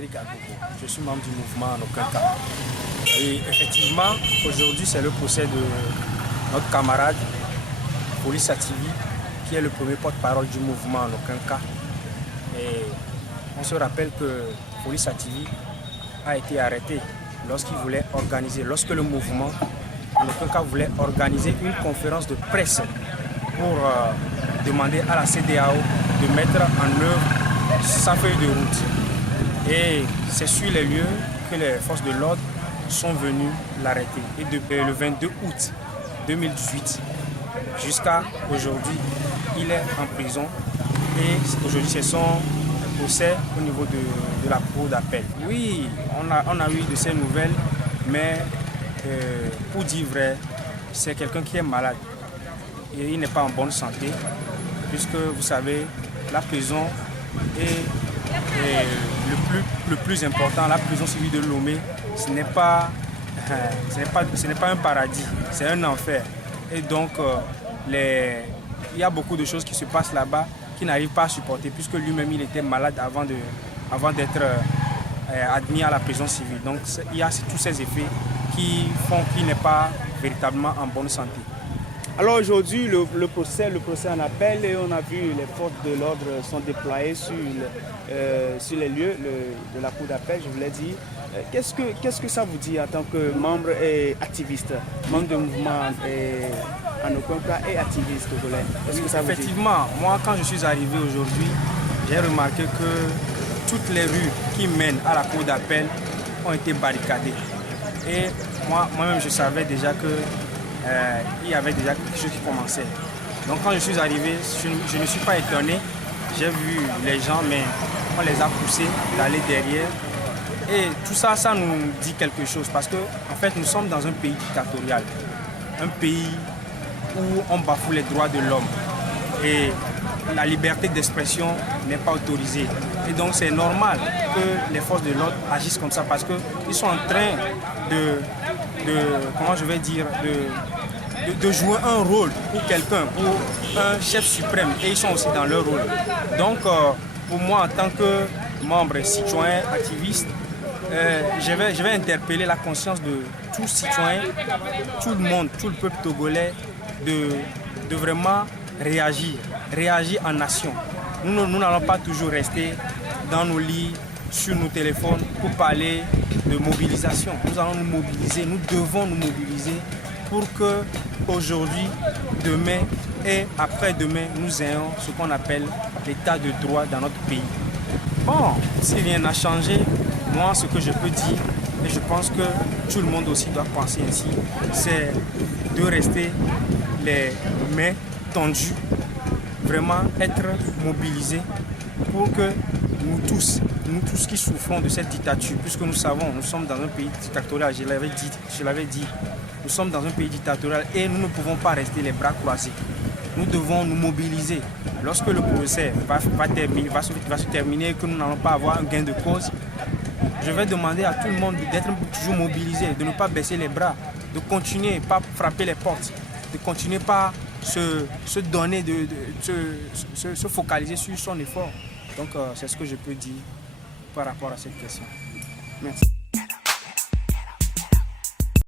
Cédric Agogo. Je suis membre du mouvement En Aucun Cas. Et effectivement, aujourd'hui, c'est le procès de notre camarade Foli Sativi, qui est le premier porte-parole du mouvement En Aucun Cas. Et on se rappelle que Foli Sativi a été arrêté lorsque le mouvement En Aucun Cas voulait organiser une conférence de presse pour demander à la CEDEAO de mettre en œuvre sa feuille de route. Et c'est sur les lieux que les forces de l'ordre sont venues l'arrêter. Et depuis le 22 août 2018 jusqu'à aujourd'hui, il est en prison. Et aujourd'hui, c'est son procès au niveau de la cour d'appel. Oui, on a eu de ces nouvelles, mais pour dire vrai, c'est quelqu'un qui est malade. Et il n'est pas en bonne santé, puisque vous savez, la prison est le plus important. La prison civile de Lomé, ce n'est pas un paradis, c'est un enfer. Et donc, il y a beaucoup de choses qui se passent là-bas qu'il n'arrive pas à supporter, puisque lui-même il était malade avant d'être admis à la prison civile. Donc, il y a tous ces effets qui font qu'il n'est pas véritablement en bonne santé. Alors aujourd'hui, le procès en appel, et on a vu les forces de l'ordre sont déployées sur les lieux de la cour d'appel, je vous l'ai dit. Qu'est-ce que ça vous dit en tant que membre et activiste, membre du mouvement En Aucun Cas et activiste togolais? Effectivement, moi quand je suis arrivé aujourd'hui, j'ai remarqué que toutes les rues qui mènent à la cour d'appel ont été barricadées. Et moi-même je savais déjà que il y avait déjà quelque chose qui commençait. Donc quand je suis arrivé, je ne suis pas étonné. J'ai vu les gens, mais on les a poussés d'aller derrière. Et tout ça, ça nous dit quelque chose. Parce que en fait, nous sommes dans un pays dictatorial. Un pays où on bafoue les droits de l'homme. Et la liberté d'expression n'est pas autorisée. Et donc c'est normal que les forces de l'ordre agissent comme ça. Parce qu'ils sont en train de jouer un rôle pour quelqu'un, pour un chef suprême, et ils sont aussi dans leur rôle. Donc pour moi, en tant que membre citoyen activiste, je vais interpeller la conscience de tout citoyen, tout le monde, tout le peuple togolais, de vraiment réagir en nation. Nous n'allons pas toujours rester dans nos lits, sur nos téléphones pour parler de mobilisation. Nous allons nous mobiliser, nous devons nous mobiliser pour que aujourd'hui, demain et après-demain, nous ayons ce qu'on appelle l'état de droit dans notre pays. Bon, si rien n'a changé, moi ce que je peux dire, et je pense que tout le monde aussi doit penser ainsi, c'est de rester les mains tendues, vraiment être mobilisés pour que nous tous qui souffrons de cette dictature, puisque nous savons, nous sommes dans un pays dictatorial, je l'avais dit, nous sommes dans un pays dictatorial et nous ne pouvons pas rester les bras croisés. Nous devons nous mobiliser. Lorsque le procès va se terminer et que nous n'allons pas avoir un gain de cause, je vais demander à tout le monde d'être toujours mobilisé, de ne pas baisser les bras, de continuer, pas frapper les portes, de continuer pas se donner, se focaliser sur son effort. Donc c'est ce que je peux dire par rapport à cette question. Merci.